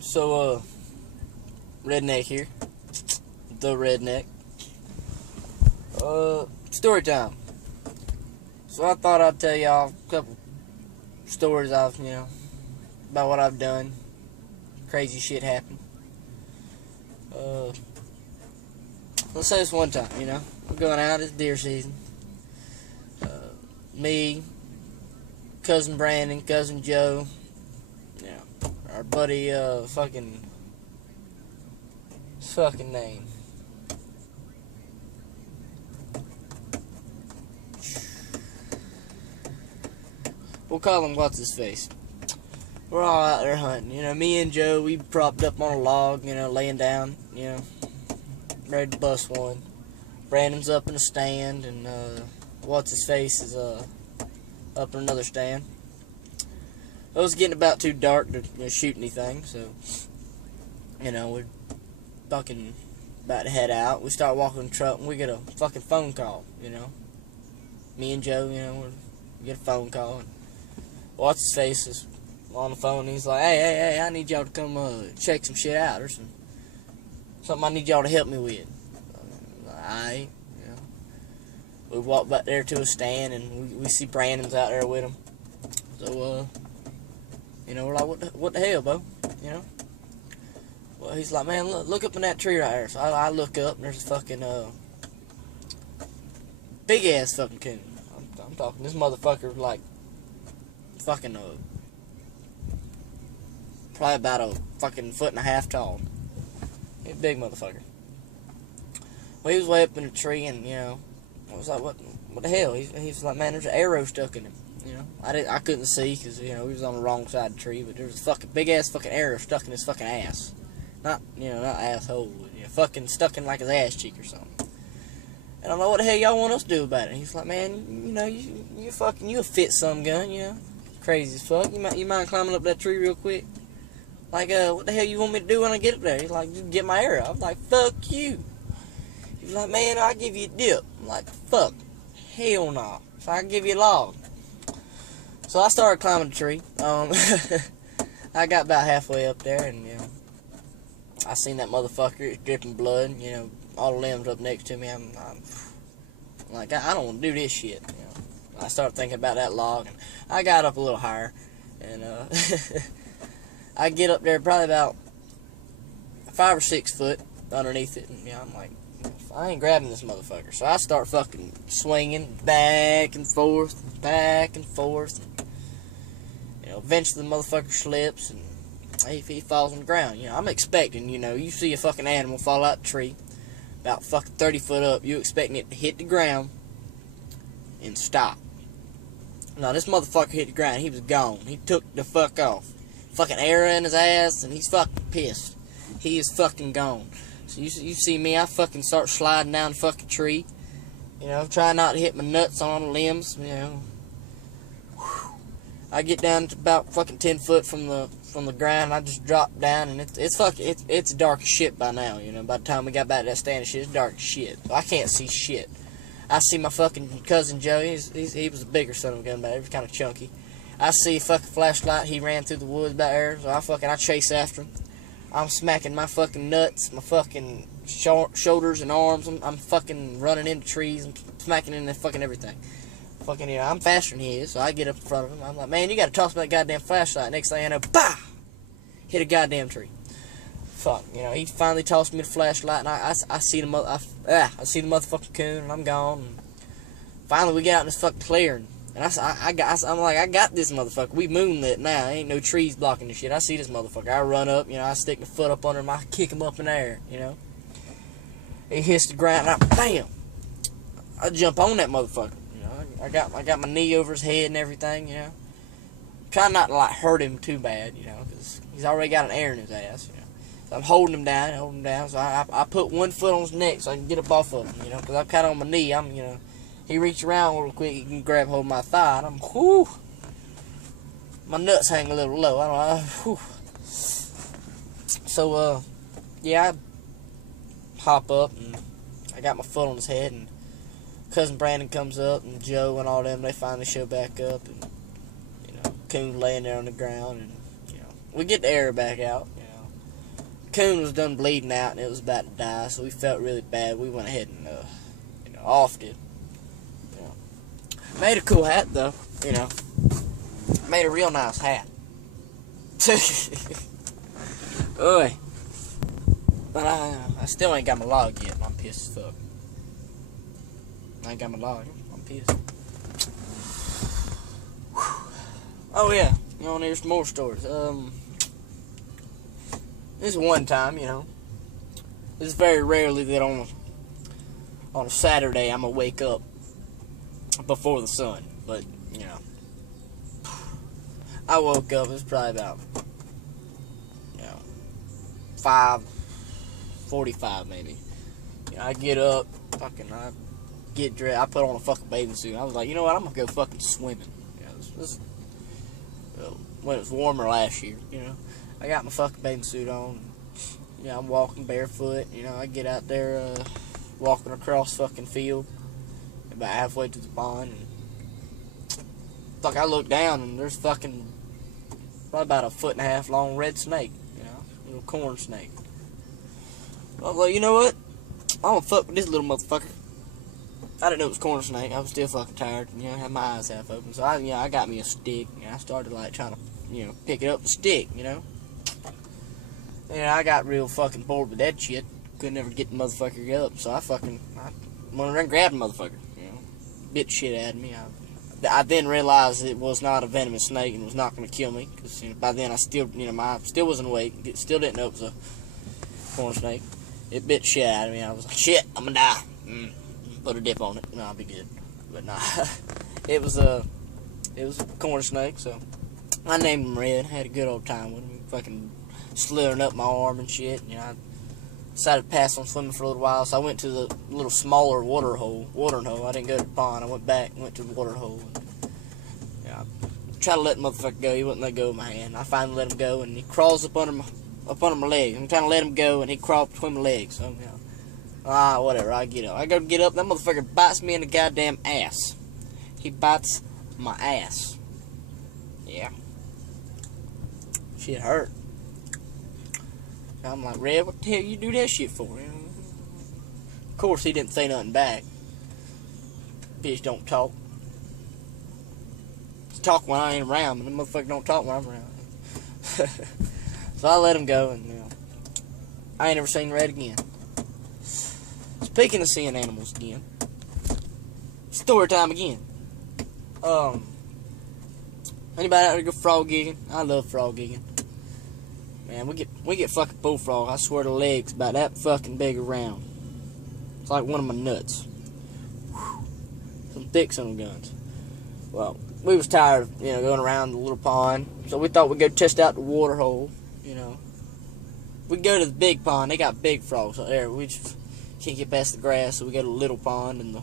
So, Redneck here. The Redneck. Story time. So I thought I'd tell y'all a couple stories about what I've done. Crazy shit happened. Let's say this one time, we're going out, it's deer season. Me, cousin Brandon, cousin Joe, our buddy, fucking name. We'll call him what's his face. We're all out there hunting. Me and Joe, we propped up on a log, laying down, ready to bust one. Brandon's up in a stand, and what's his face is up in another stand. It was getting about too dark to shoot anything, so we're fucking about to head out. We start walking the truck, and we get a fucking phone call. Me and Joe, we get a phone call. And what's his face is on the phone, and he's like, hey, I need y'all to come check some shit out, or something I need y'all to help me with. Alright, we walk back there to a stand, and we see Brandon's out there with him. So, we're like, what the hell, Bo? Well, he's like, man, look up in that tree right there. So I look up, and there's a fucking, big-ass fucking coon. I'm talking, this motherfucker, like, fucking, probably about a fucking 1.5 feet tall. He's a big motherfucker. Well, he was way up in a tree, and, I was like, what the hell? He's like, man, there's an arrow stuck in him. I couldn't see, because, he was on the wrong side of the tree, but there was a fucking big-ass fucking arrow stuck in his fucking ass. Not asshole, but, fucking stuck in, like, his ass cheek or something. And I'm like, what the hell y'all want us to do about it? And he's like, man, you'll fit some gun, crazy as fuck. You mind climbing up that tree real quick? Like, what the hell you want me to do when I get up there? He's like, just get my arrow. I'm like, fuck you. He's like, man, I'll give you a dip. I'm like, fuck. Hell no. So I can give you a log. So I started climbing the tree. I got about halfway up there, and, I seen that motherfucker. It's dripping blood, all the limbs up next to me. I'm like, I don't want to do this shit, I started thinking about that log, and I got up a little higher, and, I get up there probably about 5 or 6 foot underneath it, and, I'm like, I ain't grabbing this motherfucker. So I start fucking swinging back and forth, and, eventually the motherfucker slips, and he falls on the ground. I'm expecting, you see a fucking animal fall out the tree, about fucking 30 foot up, you expecting it to hit the ground and stop. No, this motherfucker hit the ground, he was gone. He took the fuck off. Fucking arrow in his ass, and he's fucking pissed. He is fucking gone. So you see me, I fucking start sliding down the fucking tree. Trying not to hit my nuts on the limbs, I get down to about fucking 10 foot from the ground, and I just drop down, and it's dark as shit by now, By the time we got back to that stand and shit, it's dark as shit. So I can't see shit. I see my fucking cousin Joe, he was a bigger son of a gun, but he was kind of chunky. I see a fucking flashlight, he ran through the woods back there, so I chase after him. I'm smacking my fucking nuts, my fucking shoulders and arms. I'm fucking running into trees and smacking into fucking everything. Fucking, I'm faster than he is, so I get up in front of him. I'm like, man, you gotta toss me that goddamn flashlight. Next thing I know, bah! Hit a goddamn tree. Fuck, he finally tossed me the flashlight, and I see the motherfucking coon, and I'm gone. And finally, we get out in this fucking clearing. And I'm like, I got this motherfucker. We moonlit now. Ain't no trees blocking the shit. I see this motherfucker. I run up, I stick my foot up under him. I kick him up in the air, He hits the ground, and bam! I jump on that motherfucker. I got my knee over his head and everything, Trying not to, like, hurt him too bad, because he's already got an arrow in his ass, So I'm holding him down. So I put one foot on his neck so I can get up off of him, because I'm kind of on my knee. He reached around real quick, he can grab hold of my thigh, and my nuts hang a little low, So, I hop up, and I got my foot on his head, and cousin Brandon comes up, and Joe and all them, they finally show back up, and, coon laying there on the ground, and, we get the air back out, coon was done bleeding out and it was about to die, so we felt really bad. We went ahead and offed it. You know. Made a cool hat though, you know. Made a real nice hat. Oy. But I still ain't got my log yet. I'm pissed as fuck. I ain't got my log. I'm pissed. Oh yeah, you know, there's more stories. This one time, you know, it's very rarely that on a Saturday I'm gonna wake up before the sun, but you know, I woke up. It was probably about 5:45 maybe. You know, I get up, I get dressed. I put on a fucking bathing suit. I was like, you know what? I'm gonna go fucking swimming. You know, this when it was warmer last year. You know, I got my fucking bathing suit on. You know, I'm walking barefoot. You know, I get out there, walking across fucking field, about halfway to the pond, and I look down and there's fucking probably about a 1.5 foot long red snake. You know, little corn snake. I was like, you know what? I'm gonna fuck with this little motherfucker. I didn't know it was corn snake. I was still fucking tired. You know, I had my eyes half open. So I got me a stick. And I started like trying to, pick it up with a stick. You know. And I got real fucking bored with that shit. Couldn't ever get the motherfucker up. So I went around and grabbed the motherfucker. You know, bit shit out of me. I then realized it was not a venomous snake and was not going to kill me. Because by then I still, I still wasn't awake. Still didn't know it was a corn snake. It bit shit out of me. I was like, shit, I'm gonna die. Put a dip on it. No, I'll be good. But nah, it was a corn snake. So I named him Red. Had a good old time with him. Fucking slithering up my arm and shit. You know, I decided to pass on swimming for a little while. So I went to the little smaller watering hole. I didn't go to the pond. I went back and went to the water hole. And, I tried to let the motherfucker go. He wouldn't let go of my hand. I finally let him go, and he crawls up under my leg. I'm trying to let him go, and he crawled between my legs. So, whatever. I get up. I go to get up. That motherfucker bites me in the goddamn ass. He bites my ass. Yeah. Shit hurt. I'm like, Red, what the hell you do that shit for? Of course, he didn't say nothing back. Bitch don't talk. He talk when I ain't around, but the motherfucker don't talk when I'm around. So I let him go, and I ain't never seen Red again. Speaking of seeing animals again, story time again. Anybody out there go frog gigging? I love frog gigging. Man, we get fucking bullfrog. I swear the legs about that fucking big around. It's like one of my nuts. Whew. Some thick son of guns. Well, we was tired of going around the little pond, so we thought we'd go test out the water hole. We go to the big pond. They got big frogs out there. We just can't get past the grass, so we go to the little pond and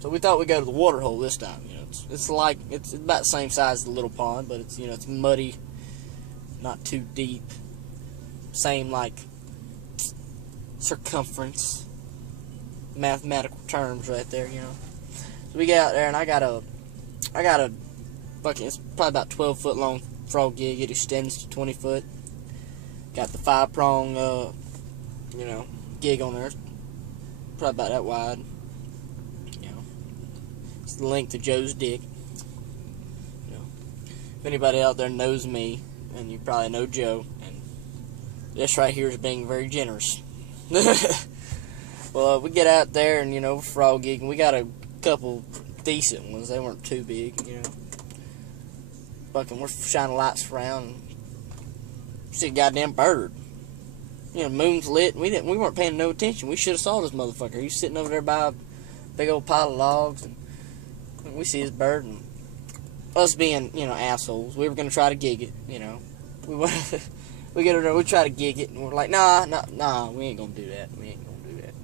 So we thought we'd go to the water hole this time. It's about the same size as the little pond, but it's it's muddy, not too deep. Same circumference, mathematical terms right there. So we get out there and I got a fucking, it's probably about 12 foot long frog gig. It extends to 20 foot. Got the 5-prong, gig on there. It's probably about that wide. It's the length of Joe's dick. If anybody out there knows me, and you probably know Joe, and this right here is being very generous. Well, we get out there and, frog gigging. We got a couple decent ones. They weren't too big, Fucking, we're shining lights around and see a goddamn bird. Moon's lit. We weren't paying no attention. We should have saw this motherfucker. He's sitting over there by a big old pile of logs, and we see this bird, and us being, assholes, we were gonna try to gig it, we get over there, we try to gig it, and we're like, nah, we ain't gonna do that.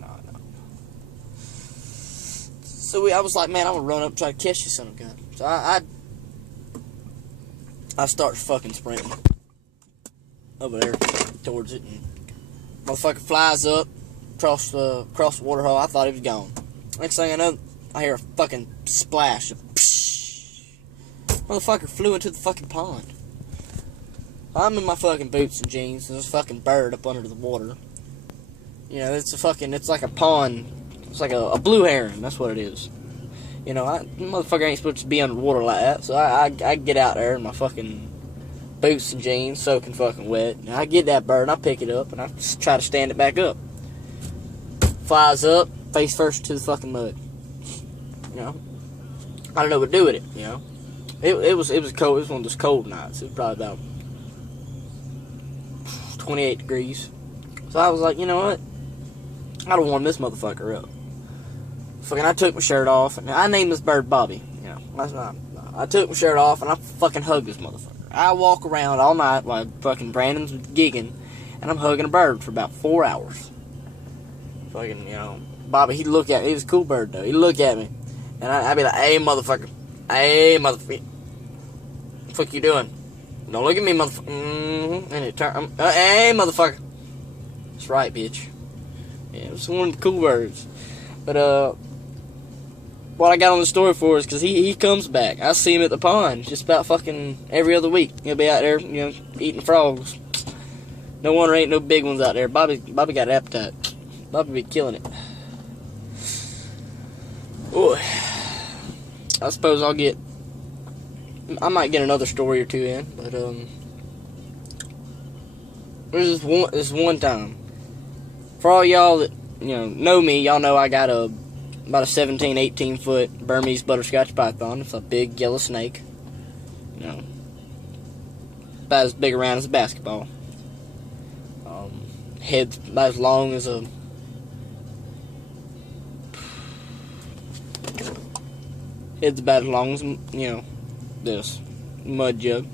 Nah. So I was like, man, I'm gonna run up and try to catch this son of a gun. So I start fucking sprinting over there towards it, and motherfucker flies up across the water hole. I thought he was gone. Next thing I know, I hear a fucking splash. Motherfucker flew into the fucking pond. I'm in my fucking boots and jeans. There's a fucking bird up under the water. You know, it's like a pond. It's like a blue heron. That's what it is. You know, motherfucker ain't supposed to be underwater like that. So I get out there in my fucking boots and jeans, soaking fucking wet. And I get that bird and I pick it up and I try to stand it back up. Flies up, face first to the fucking mud. You know, I don't know what to do with it. You know, it was cold. It was one of those cold nights. It was probably about 28 degrees. So I was like, you know what? I don't warm this motherfucker up. Fucking, I took my shirt off and I named this bird Bobby. You know, that's not. I took my shirt off and I fucking hugged this motherfucker. I walk around all night while fucking Brandon's gigging, and I'm hugging a bird for about 4 hours. Fucking, you know, Bobby, he'd look at me. He was a cool bird, though. He'd look at me, and I'd be like, hey, motherfucker. Hey, motherfucker. What the fuck you doing? Don't look at me, motherfucker. And it turned, hey, motherfucker. That's right, bitch. Yeah, it was one of the cool birds. But, what I got on the story for is because he comes back. I see him at the pond just about fucking every other week. He'll be out there, you know, eating frogs. No wonder ain't no big ones out there. Bobby got an appetite. Bobby be killing it. Ooh. I suppose I might get another story or two in, but there's this one time. For all y'all that know me, y'all know I got about a 17, 18 foot Burmese butterscotch python. It's a big yellow snake. You know, about as big around as a basketball. Head's about as long as a this mud jug.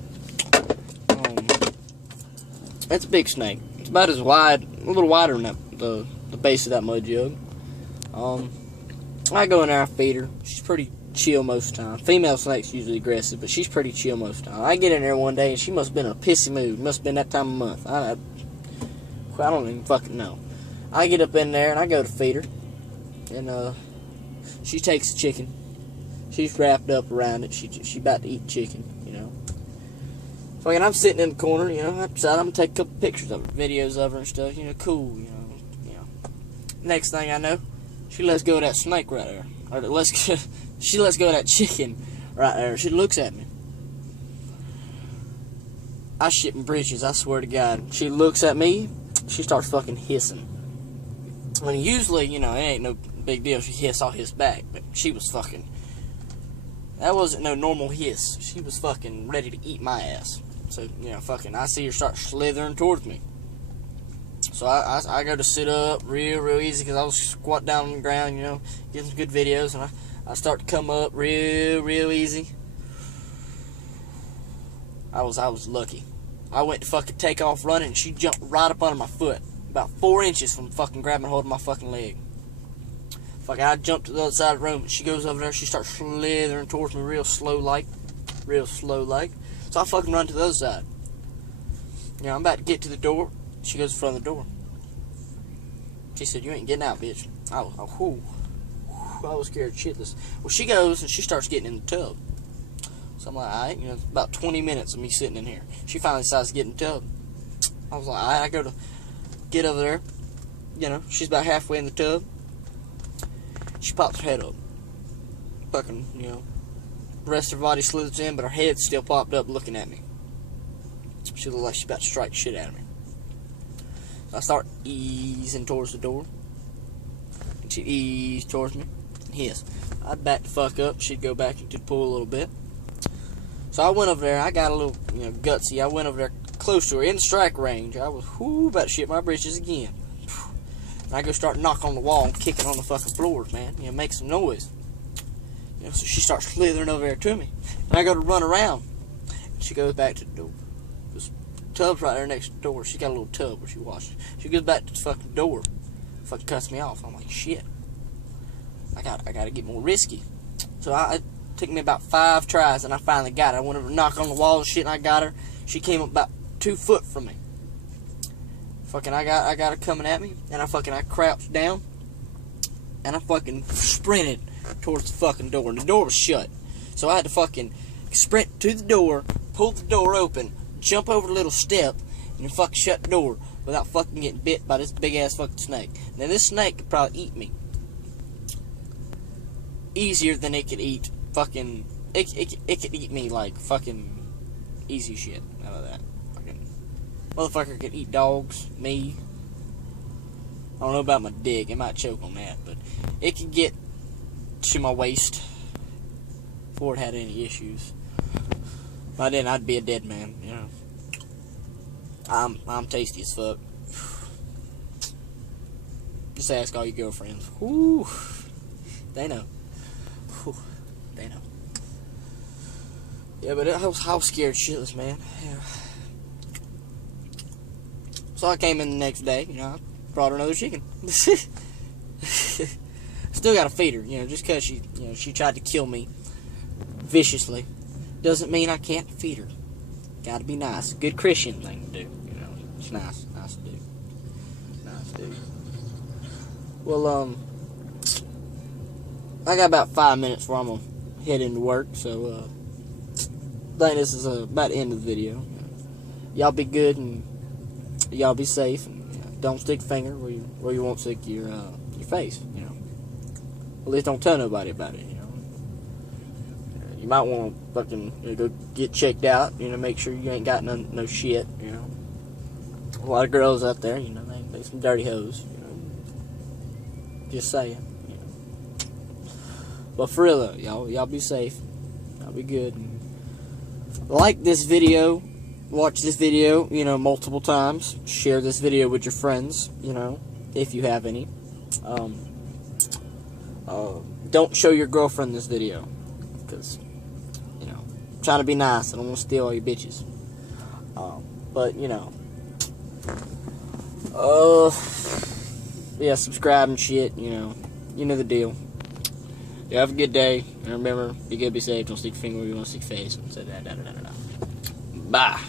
It's a big snake. It's about as wide, a little wider than the base of that mud jug. I go in there, I feed her. She's pretty chill most of the time. Female snake's usually aggressive, but she's pretty chill most of the time. I get in there one day, and she must have been in a pissy mood. Must have been that time of month. I don't even fucking know. I get up in there, and I go to feed her. And, she takes the chicken. She's wrapped up around it. She about to eat chicken, you know. Fucking, I'm sitting in the corner, you know. I decided I'm going to take a couple pictures of her, videos of her and stuff. You know, cool, you know. Next thing I know, she lets go of that snake right there. Or she lets go of that chicken right there. She looks at me. I shit my britches, I swear to God. She looks at me, she starts fucking hissing. When usually, it ain't no big deal. She hiss, I'll hiss back. But she was fucking... That wasn't no normal hiss. She was fucking ready to eat my ass. So, fucking, I see her start slithering towards me. So I go to sit up real easy because I was squat down on the ground, getting some good videos, and I start to come up real easy. I was lucky. I went to fucking take off running, and she jumped right up under my foot, about 4 inches from fucking grabbing hold of my fucking leg. Fucking, I jumped to the other side of the room, and she goes over there, she starts slithering towards me real slow like. So I fucking run to the other side. I'm about to get to the door. She goes in front of the door. She said, "You ain't getting out, bitch." I was scared shitless. Well, she goes and she starts getting in the tub. So I'm like, alright, it's about 20 minutes of me sitting in here. She finally decides to get in the tub. I was like, alright, I go to get over there. She's about halfway in the tub. She pops her head up. Fucking, the rest of her body slithers in, but her head's still popped up looking at me. She looks like she's about to strike shit out of me. I start easing towards the door. And she'd ease towards me. And hiss. I'd back the fuck up. She'd go back into the pool a little bit. So I went over there. I got a little, gutsy. I went over there close to her, in strike range. I was, about to shit my britches again. And I go start knocking on the wall and kicking on the fucking floors, man. Make some noise. So she starts slithering over there to me. And I go to run around. And she goes back to the door. Tub's right there next to the door. She got a little tub where she washes. She goes back to the fucking door. Fucking cuts me off. I'm like, shit. I gotta get more risky. So it took me about 5 tries and I finally got her. I went over to knock on the wall and shit and I got her. She came up about 2 foot from me. Fucking I got her coming at me and I crouched down and I fucking sprinted towards the fucking door and the door was shut. So I had to fucking sprint to the door, pull the door open, jump over the little step and fucking shut the door without fucking getting bit by this big ass fucking snake. Now this snake could probably eat me easier than it could eat fucking. It could eat me like fucking easy shit. How about that? Fucking motherfucker could eat dogs, me. I don't know about my dick. It might choke on that, but it could get to my waist before it had any issues. By then, I'd be a dead man, you know. I'm tasty as fuck. Just ask all your girlfriends. Whew. They know. Whew. They know. Yeah, but I was scared shitless, man. Yeah. So I came in the next day, you know, I brought her another chicken. Still gotta feed her, you know, just cause she tried to kill me viciously doesn't mean I can't feed her. Gotta be nice. Good Christian thing to do, you know. It's nice to do. Nice to do. Well, I got about 5 minutes before I'm gonna head into work, so I think this is about the end of the video. Y'all be good and y'all be safe, and don't stick a finger where you won't stick your face, you know. At least don't tell nobody about it, you know. You might want to fucking go get checked out, you know, make sure you ain't got no shit, you know. A lot of girls out there, you know, they some dirty hoes, you know. Just saying, you know. But for real though, y'all be safe, y'all be good. And like this video, watch this video, you know, multiple times. Share this video with your friends, you know, if you have any. Don't show your girlfriend this video, because, you know, I'm trying to be nice. I don't want to steal all your bitches. But, you know, yeah, subscribe and shit, you know the deal. Yeah, have a good day, and remember, be good, be safe, don't stick your finger where you want to stick your face, and say that, Bye.